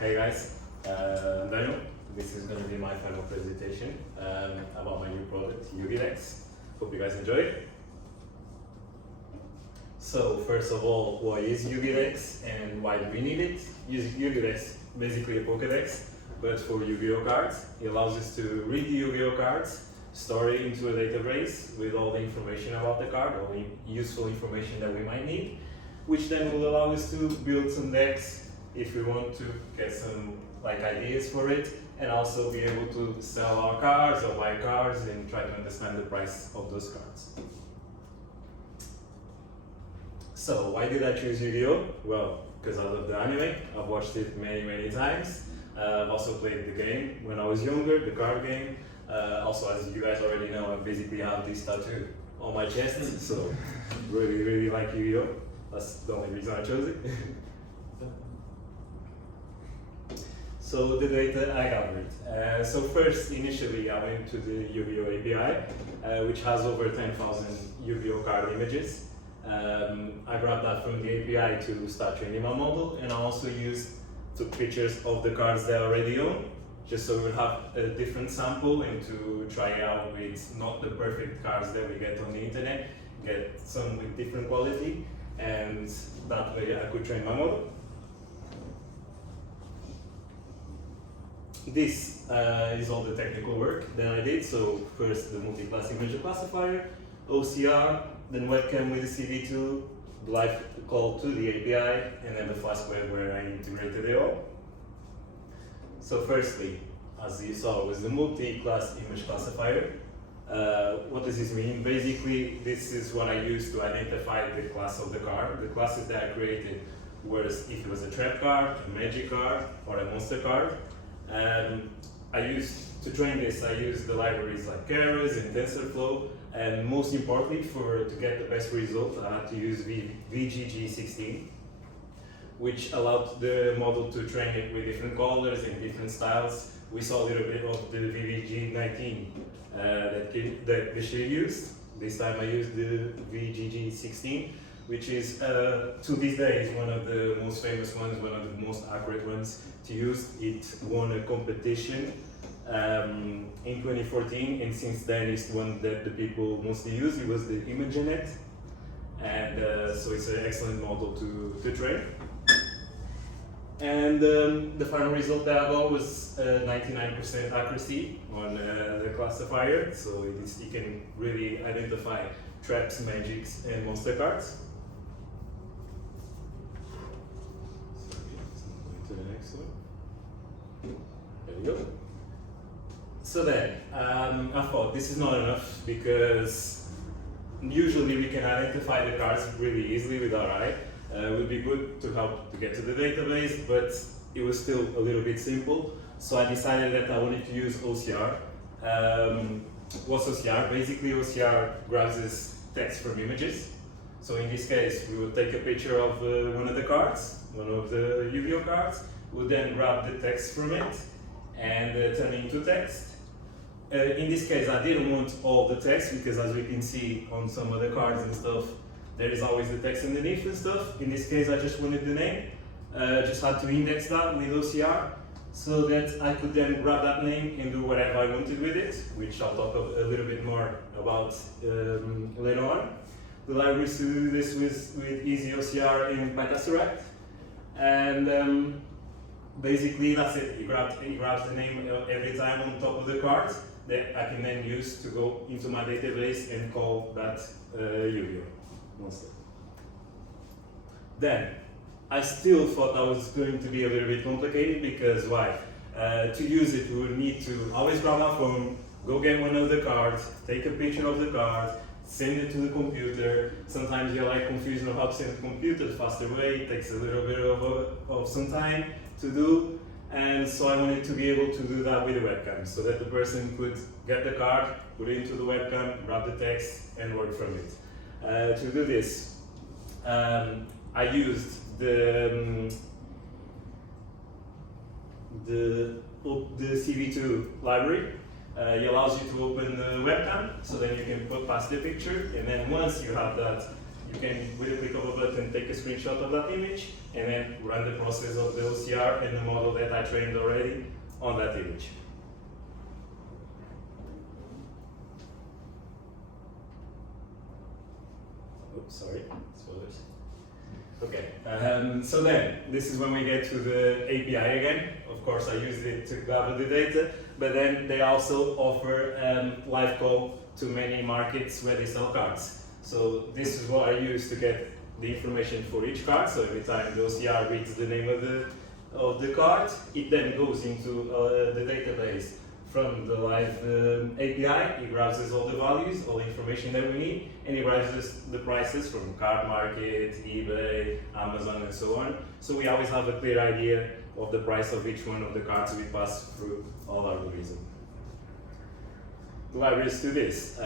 Hey guys, I'm Daniel. This is going to be my final presentation about my new product, yugioh. Hope you guys enjoy it. So first of all, what is yugioh and why do we need it? Yugioh is basically a Pokédex, but for Yu-Gi-Oh cards. It allows us to read the Yu-Gi-Oh cards, store it into a database with all the information about the card, all the useful information that we might need, which then will allow us to build some decks if we want to get some ideas for it, and also be able to sell our cards or buy cards and try to understand the price of those cards. So why did I choose Yu-Gi-Oh? Well, because I love the anime. I've watched it many times. I've also played the game when I was younger, the card game. Also, as you guys already know, I basically have this tattoo on my chest, so really like Yu-Gi-Oh. That's the only reason I chose it. So the data I gathered. So first, initially, I went to the Yu-Gi-Oh API, which has over 10,000 Yu-Gi-Oh card images. I grabbed that from the API to start training my model, and I also took pictures of the cards that I already own, just so we'll have a different sample and to try out with not the perfect cards that we get on the internet, get some with different quality, and that way I could train my model. This is all the technical work that I did. So first the multi-class image classifier, OCR, then webcam with the CV2, live call to the API, and then the Flask web where I integrated it all. So firstly, as you saw, was the multi-class image classifier. What does this mean? Basically, this is what I used to identify the class of the card. The classes that I created was if it was a trap card, a magic card, or a monster card. To train this, I used the libraries like Keras and TensorFlow, and most importantly, to get the best result, I had to use VGG16, which allowed the model to train it with different colors and different styles. We saw a little bit of the VGG19 that Bashir used. This time I used the VGG16, which is, to this day, is one of the most famous ones, one of the most accurate ones to use. It won a competition in 2014, and since then it's one that the people mostly use. It was the ImageNet, and so it's an excellent model to train. And the final result that I got was 99% accuracy on the classifier, so it can really identify traps, magics, and monster cards. To the next one. There we go. So then, I thought this is not enough because usually we can identify the cards really easily with our eye. It would be good to help to get to the database, but it was still a little bit simple. So I decided that I wanted to use OCR. What's OCR? Basically, OCR grabs us text from images. So in this case, we would take a picture of one of the cards, one of the Yu-Gi-Oh cards. We'll then grab the text from it and turn it into text. In this case, I didn't want all the text because, as we can see on some of the cards and stuff, there is always the text underneath and stuff. In this case, I just wanted the name. Just had to index that with OCR so that I could then grab that name and do whatever I wanted with it, which I'll talk a little bit more about later on. The libraries to do this with EasyOCR and Pythagoras. And basically that's it. He grabs the name every time on top of the card that I can then use to go into my database and call that Yu-Gi-Oh monster. Then I still thought that was going to be a little bit complicated because why? To use it, we would need to always grab our phone, go get one of the cards, take a picture of the card, send it to the computer. Sometimes you're confused on how to send it to the computer the faster way. It takes a little bit of some time to do, and so I wanted to be able to do that with a webcam so that the person could get the card, put it into the webcam, grab the text, and work from it. To do this, I used the CV2 library. It allows you to open the webcam, so then you can put past the picture, and then once you have that, you can, with a click of a button, take a screenshot of that image and then run the process of the OCR and the model that I trained already on that image. Oops, sorry, spoilers. Okay, so then, this is when we get to the API again. Of course, I used it to gather the data, but then they also offer live call to many markets where they sell cards. So this is what I use to get the information for each card. So every time the OCR reads the name of the card, it then goes into the database from the live API. It grabs us all the values, all the information that we need, and it grabs us the prices from card market, eBay, Amazon, and so on. So we always have a clear idea of the price of each one of the cards we pass through all our algorithm. The libraries do this.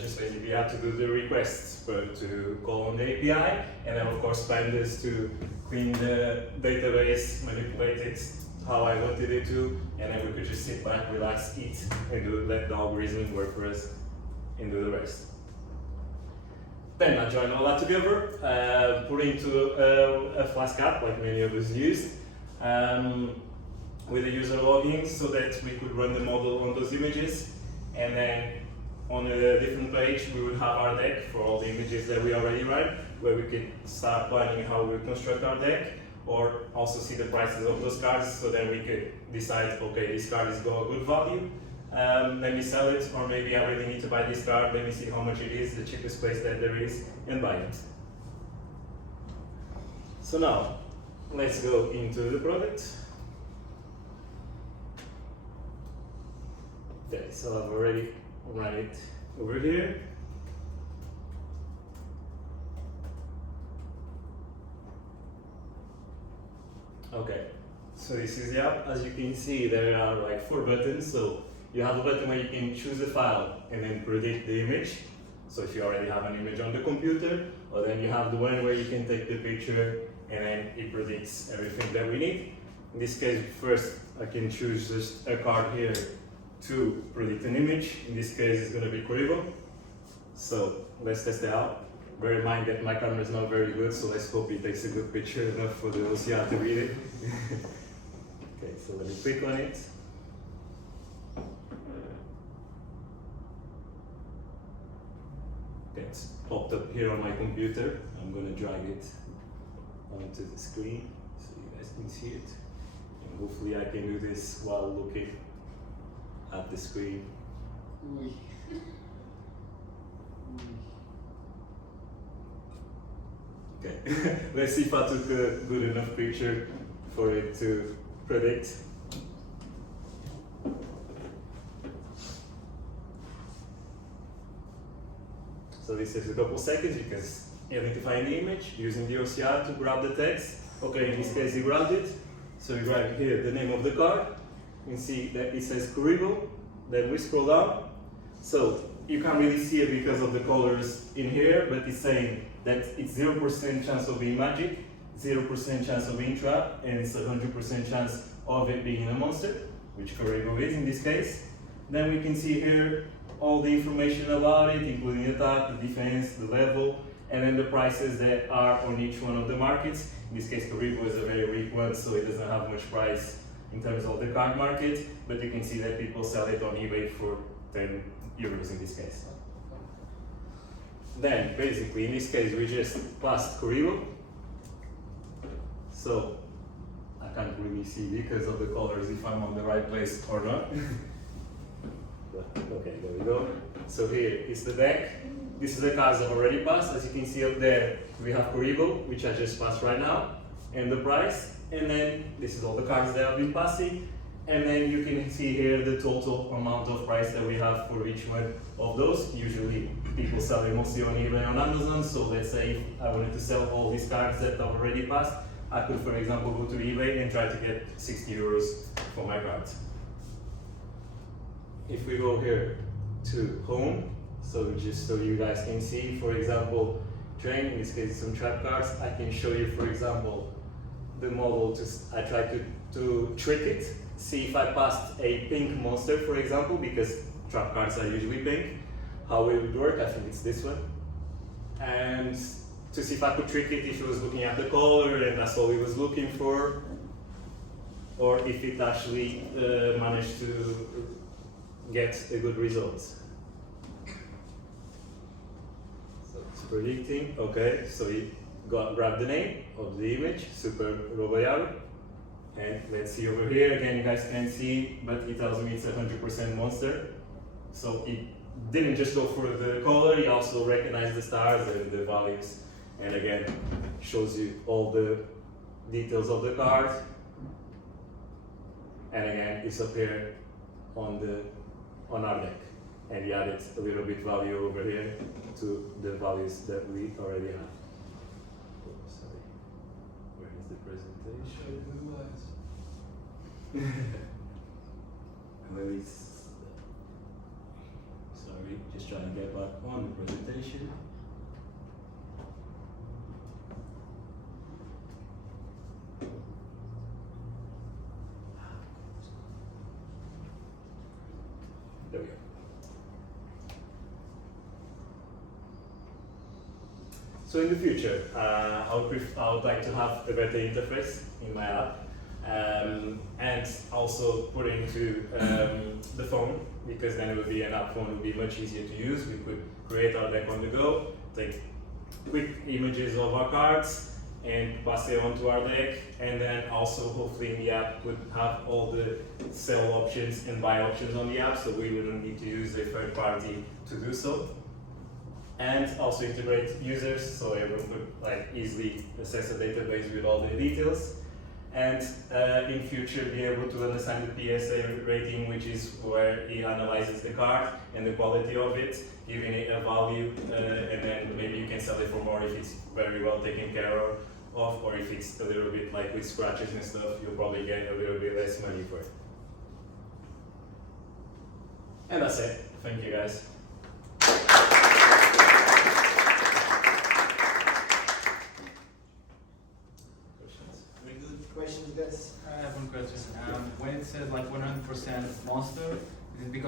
Just basically you have to do the requests to call on the API, and then of course pandas to clean the database, manipulate it how I wanted it to, and then we could just sit back, relax, eat, and let the algorithm work for us and do the rest. Then I join all that together, put into a Flask app like many of us used, with a user login so that we could run the model on those images. And then on a different page, we would have our deck for all the images that we already ran, where we could start planning how we construct our deck, or also see the prices of those cards, so then we could decide, okay, this card is got a good value, let me sell it, or maybe I really need to buy this card, let me see how much it is, the cheapest place that there is, and buy it. So now, let's go into the product. Okay, so I've already run it over here. Okay, so this is the app. As you can see, there are like 4 buttons. So you have a button where you can choose a file and then predict the image. So if you already have an image on the computer, or then you have the one where you can take the picture and then it predicts everything that we need. In this case, first I can choose just a card here to predict an image. In this case, it's going to be Kuribo. So let's test it out. Bear in mind that my camera is not very good, so let's hope it takes a good picture enough for the OCR to read it. Okay, so let me click on it. Okay, it's popped up here on my computer. I'm going to drag it onto the screen so you guys can see it. And hopefully I can do this while looking at the screen. Okay, let's see if I took a good enough picture for it to predict. So this takes a couple seconds because identifying the image, using the OCR to grab the text. Okay, in this case he grabbed it. So we grab here the name of the card. You can see that it says Kuribo. Then we scroll down. So you can't really see it because of the colors in here, but it's saying that it's 0% chance of being magic, 0% chance of being trap, and it's 100% chance of it being a monster, which Kuribo is in this case. Then we can see here all the information about it, including the attack, the defense, the level, and then the prices that are on each one of the markets. In this case, Kuribo is a very weak one, so it doesn't have much price in terms of the card market, but you can see that people sell it on eBay for 10 euros in this case. Then, basically, in this case, we just passed Kuribo. So, I can't really see because of the colors if I'm on the right place or not. But, okay, there we go. So here is the deck. This is the cards I've already passed. As you can see up there, we have Kuribo, which I just passed right now, and the price. And then this is all the cards that I've been passing. And then you can see here the total amount of price that we have for each one of those. Usually people sell it mostly on eBay and on Amazon. So let's say if I wanted to sell all these cards that I've already passed, I could, for example, go to eBay and try to get 60 euros for my cards. If we go here to home, so just so you guys can see, for example, train, in this case some trap cards, I can show you, for example, the model I try to trick it, see if I passed a pink monster, for example, because trap cards are usually pink, how it would work. I think it's this one. And to see if I could trick it if he was looking at the color and that's all he was looking for, or if it actually managed to get a good result. So it's predicting, okay, so he grabbed the name of the image, Super Roboyaro. And let's see over here, again you guys can't see, but it tells me it's 100% monster. So it didn't just go for the color, he also recognized the stars and the values. And again, shows you all the details of the card. And again, it's up here on our deck. And we added a little bit value over here to the values that we already have. Oh, sorry. Where is the presentation? Where is? Sorry, just trying to get back on the presentation. There we go. So in the future, I would like to have a better interface in my app, and also put it into the phone, because then it would be an app phone would be much easier to use. We could create our deck on the go, take quick images of our cards, and pass it onto our deck, and then also hopefully in the app would have all the sell options and buy options on the app, so we wouldn't need to use a third party to do so. And also integrate users, so everyone could like easily access a database with all the details. And in future be able to understand the PSA rating, which is where he analyzes the card and the quality of it, giving it a value, and then maybe you can sell it for more if it's very well taken care of, or if it's a little bit like with scratches and stuff, you'll probably get a little bit less money for it. And that's it. Thank you guys. Very good. Questions, guys? I have one question. When it says like 100% monster, is it because